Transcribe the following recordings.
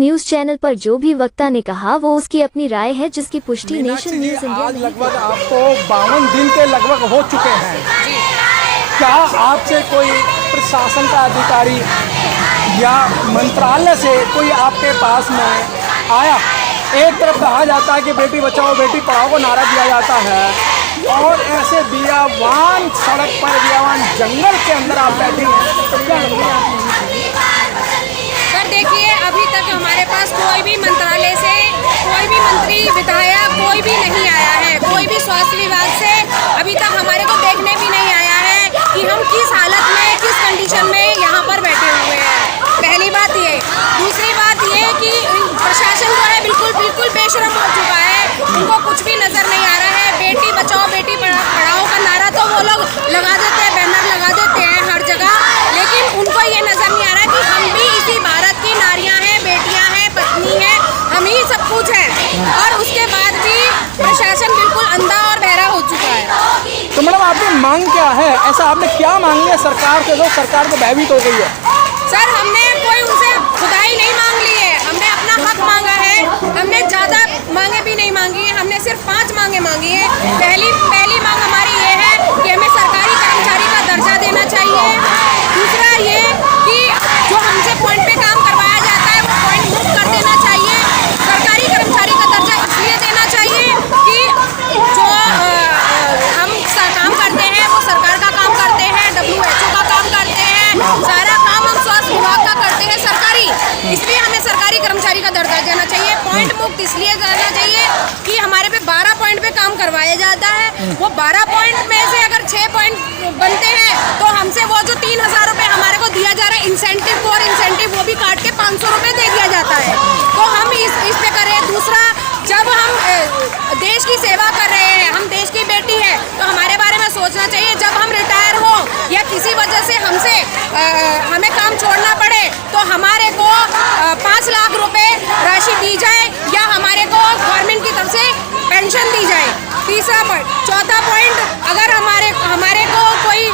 News channel पर जो भी वक्ता ने कहा वो उसकी अपनी राय है, जिसकी पुष्टि नेशन न्यूज इंडिया आज लगभग आपको 52 दिन के लगभग हो चुके हैं। क्या आपसे कोई प्रशासन का अधिकारी या मंत्रालय से कोई आपके पास में आया? एक तरफ कहा जाता है कि बेटी बचाओ बेटी पढ़ाओ को नारा दिया जाता है, और ऐसे बियावान सड़क पर बियावान जंगल के अंदर आप बैठी हैं, तो क्या लगता है? सर देखिए, अभी तक हमारे पास कोई भी मंत्रालय से कोई भी मंत्री विधायक कोई भी नहीं आया है। कोई भी स्वास्थ्य विभाग से अभी तक हमारे को देखने भी नहीं आया है कि हम किस हालत में, किस कंडीशन में यहाँ पर बैठे हुए हैं। पहली बात ये। दूसरी बात ये कि प्रशासन जो है बिल्कुल बेशरम हो चुका है। उनको कुछ भी नजर नहीं आ रहा है। बेटी बचाओ बेटी पढ़ाओ का नारा तो वो लोग लगा देते हैं, बैनर लगा देते हैं हर जगह, लेकिन उनको ये नजर नहीं आ रहा कि हम भी इसी भारत की नारियां हैं, बेटियां हैं, पत्नी हैं, हम ही सब कुछ है। और उसके बाद भी प्रशासन बिल्कुल अंधा और बहरा हो चुका है। तो मैडम आपकी मांग क्या है? ऐसा आपने क्या मांग लिया सरकार से जो सरकार को भयभीत हो गई है? सर हमने कोई उनसे खुदाई नहीं मांग ली है, हमने अपना हक मांगा है। हमने ज़्यादा मांगे भी नहीं मांगी है, हमने सिर्फ 5 मांगे मांगी है। पहली मांग हमारी ये है कि हमें सरकारी कर्मचारी का दर्जा देना चाहिए। दूसरा ये कि जो हमसे पॉइंट पे काम करवाया जाता है वो पॉइंट मुक्त कर देना चाहिए। सरकारी कर्मचारी का दर्जा इसलिए देना चाहिए कि जो हम काम करते हैं वो सरकार का काम करते हैं, WHO का काम करते हैं, सारा काम हम स्वास्थ्य विभाग का करते हैं सरकारी, इसलिए हमें सरकारी कर्मचारी का दर्जा देना चाहिए। पॉइंट मुक्त इसलिए देना चाहिए कि हमारे पे 12 पॉइंट पे काम करवाया जाता है। वो 12 पॉइंट में से अगर 6 पॉइंट बनते हैं तो हमसे वो जो 3000 रुपये हमारे को दिया जा रहा है इंसेंटिव, और इंसेंटिव वो भी काट के 500 रुपये दे दिया जाता है। तो हम इस पे करें। दूसरा, जब हम देश की सेवा कर रहे हैं, हम देश की बेटी है, तो हमारे बारे में सोचना चाहिए। जब हम रिटायर हो या किसी वजह से हमें काम छोड़ना पड़े तो हमारे को 5 लाख रुपए राशि दी जाए या हमारे को गवर्नमेंट की तरफ से पेंशन दी जाए। तीसरा पॉइंट। चौथा पॉइंट, अगर हमारे को कोई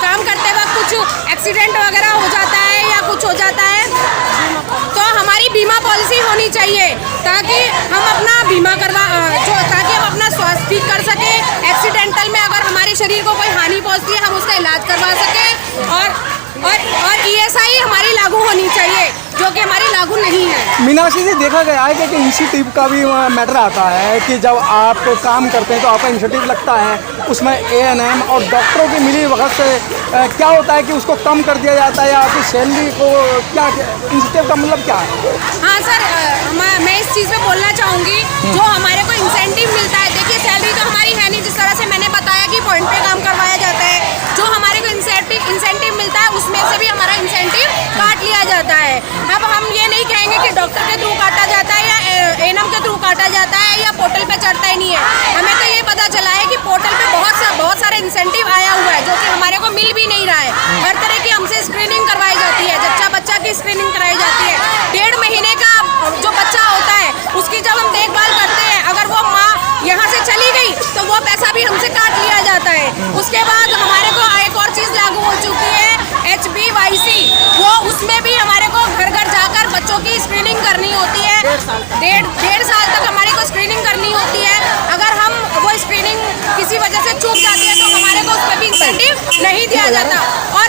काम करते वक्त कुछ एक्सीडेंट वगैरह हो जाता है या कुछ हो जाता है तो हमारी बीमा पॉलिसी होनी चाहिए, ताकि हम अपना ताकि हम अपना स्वास्थ्य ठीक कर सके। एक्सीडेंटल में अगर हमारे शरीर को कोई हानि पहुंचती है हम उसका इलाज करवा सके। और ESI हमारी लागू होनी चाहिए, जो कि हमारी लागू नहीं है। मीनाक्षी जी, देखा गया है कि इंसेंटिव का भी मैटर आता है कि जब आप काम करते हैं तो आपका इंसेंटिव लगता है, उसमें ANM और डॉक्टरों की मिली वक्त से क्या होता है कि उसको कम कर दिया जाता है, या आपकी सैलरी को क्या इंसेंटिव का मतलब क्या है? हाँ सर, मैं इस चीज़ में बोलना चाहूँगी। जो हमारे को इंसेंटिव मिलता है, देखिए सैलरी तो हमारी है नहीं, जिस तरह से मैंने बताया कि पॉइंट पे काम करवाया जाता है। जो हमारे को इंसेंटिव मिलता है उसमें से भी हमारा इंसेंटिव काट लिया जाता है। अब हम ये नहीं कहेंगे कि डॉक्टर के थ्रू काटा जाता है या ANM के थ्रू काटा जाता है या पोर्टल पे चढ़ता ही नहीं है। हमें तो ये पता चला है कि पोर्टल पे बहुत सारा इंसेंटिव आया हुआ है जो कि हमारे को मिल भी नहीं रहा है। हर तरह की हमसे स्क्रीनिंग करवाई जाती है, जच्चा बच्चा की स्क्रीनिंग कराई जाती है। 1.5 महीने का जो बच्चा होता है उसकी जब हम देखभाल करते हैं, अगर वो माँ यहाँ से चली गई तो वो पैसा भी हमसे काट लिया जाता है। उसके बाद हमारे को एक और चीज़ लागू हो चुकी है, HBYC। वो उसमें भी हमारे को घर घर जाकर बच्चों की स्क्रीनिंग करनी होती है। 1.5 साल तक हमारे को स्क्रीनिंग करनी होती है। अगर हम वो स्क्रीनिंग किसी वजह से चूक जाती है तो हमारे को उस पर भी इंसेंटिव नहीं दिया जाता। और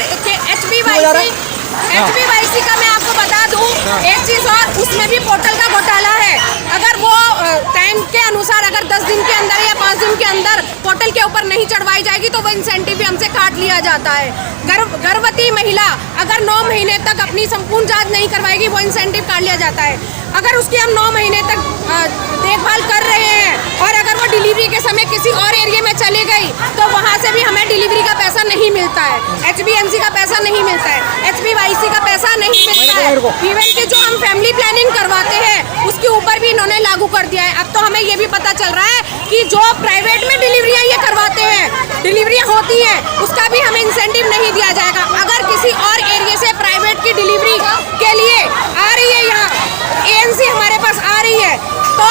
HBYC का मैं आपको बता दूं एक चीज़ और, उसमें भी पोर्टल का घोटाला है। अगर वो टाइम के अनुसार अगर 10 दिन के अंदर या 5 दिन के अंदर पोर्टल के ऊपर नहीं चढ़वाई जाएगी तो वो इंसेंटिव भी हमसे काट लिया जाता है। गर्भवती महिला अगर 9 महीने तक अपनी संपूर्ण जांच नहीं करवाएगी वो इंसेंटिव काट लिया जाता है। अगर उसकी हम 9 महीने तक देखभाल कर रहे हैं और अगर वो डिलीवरी के समय किसी और एरिया में चली गई तो वहाँ से भी हमें डिलीवरी का पैसा नहीं मिलता है, HBMC का पैसा नहीं मिलता है, HBYC का पैसा नहीं मिलता है। इवन कि जो हम फैमिली प्लानिंग करवाते हैं उसके ऊपर भी इन्होंने लागू कर दिया है। अब तो हमें ये भी पता चल रहा है कि जो प्राइवेट में डिलीवरियाँ ये करवाते हैं, डिलीवरियाँ होती हैं, उसका भी हमें इंसेंटिव नहीं दिया जाएगा। अगर किसी और एरिया से प्राइवेट की डिलीवरी के लिए आ रही है, यहाँ ANC हमारे पास आ रही है, तो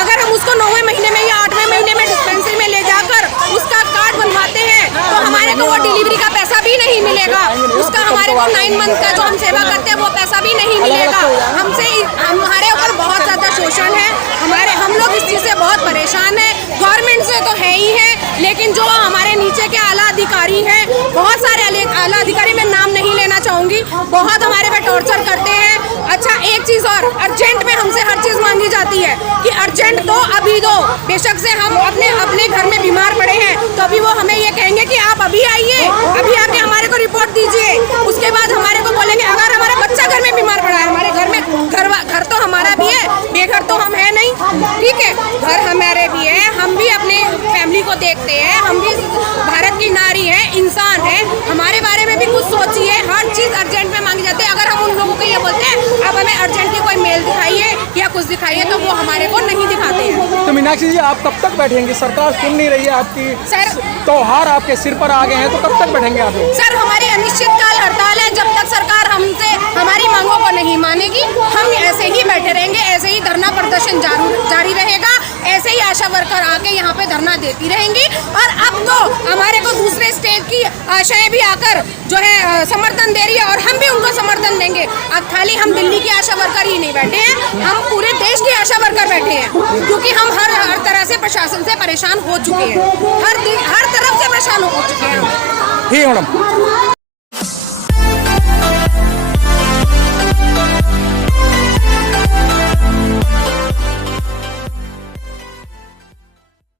अगर हम उसको 9वें महीने में या 8वें महीने में डिस्पेंसरी में ले जाकर उसका कार्ड बनवाते हैं तो हमारे को वो डिलीवरी का पैसा भी नहीं मिलेगा, उसका हमारे को 9 मंथ का जो हम सेवा करते हैं वो पैसा भी नहीं मिलेगा। हमसे हमारे ऊपर बहुत ज़्यादा शोषण है, हम लोग इस चीज़ से बहुत परेशान हैं। गवर्नमेंट से तो है ही है, लेकिन जो हमारे नीचे के आला अधिकारी हैं, बहुत सारे आला अधिकारी, मैं नाम नहीं लेना चाहूँगी, बहुत हमारे पे टॉर्चर करते हैं। अच्छा एक चीज़ और, अर्जेंट में हमसे हर चीज़ मांगी जाती है कि अर्जेंट दो, अभी दो। बेशक से हम अपने घर में बीमार पड़े हैं तो अभी वो हमें ये कहेंगे कि आप अभी आइए, अभी आके हमारे को रिपोर्ट दीजिए। उसके बाद हमारे को बोलेंगे अगर हमारा बच्चा घर में बीमार पड़ा है, हमारे घर में घर तो हमारा भी है, बेघर तो हम है नहीं, ठीक है, घर हमारे भी है, हम भी अपने फैमिली को देखते हैं, हम भी भारत की नारी है, इंसान है, हमारे बारे में भी कुछ सोचिए। हर चीज़ अर्जेंट में मांगी जाती है। अगर हम उन लोगों को ये बोलते हैं अब हमें अर्जेंटली कोई मेल दिखाइए या कुछ दिखाइए, तो वो हमारे को नहीं दिखाते हैं। तो मीनाक्षी जी आप कब तक बैठेंगे? सरकार सुन नहीं रही है आपकी, सर त्योहार आपके सिर पर आ गए हैं, तो कब तक बैठेंगे आप लोग? सर हमारी अनिश्चितकाल हड़ताल है, जब तक सरकार हमसे हमारी मांगों को नहीं मानेगी हम ऐसे ही बैठे रहेंगे, ऐसे ही धरना प्रदर्शन जारी रहेगा, ऐसे ही आशा वर्कर आके यहाँ पे धरना देती रहेंगी। और अब तो हमारे को दूसरे स्टेट की आशाएं भी आकर जो है समर्थन दे रही है और हम भी उनको समर्थन देंगे। अब खाली हम दिल्ली की आशा वर्कर ही नहीं बैठे हैं, हम पूरे देश की आशा वर्कर बैठे हैं, क्योंकि हम हर तरह से प्रशासन से परेशान हो चुके हैं, हर तरफ से परेशान हो चुके हैं। ठीक है मैडम।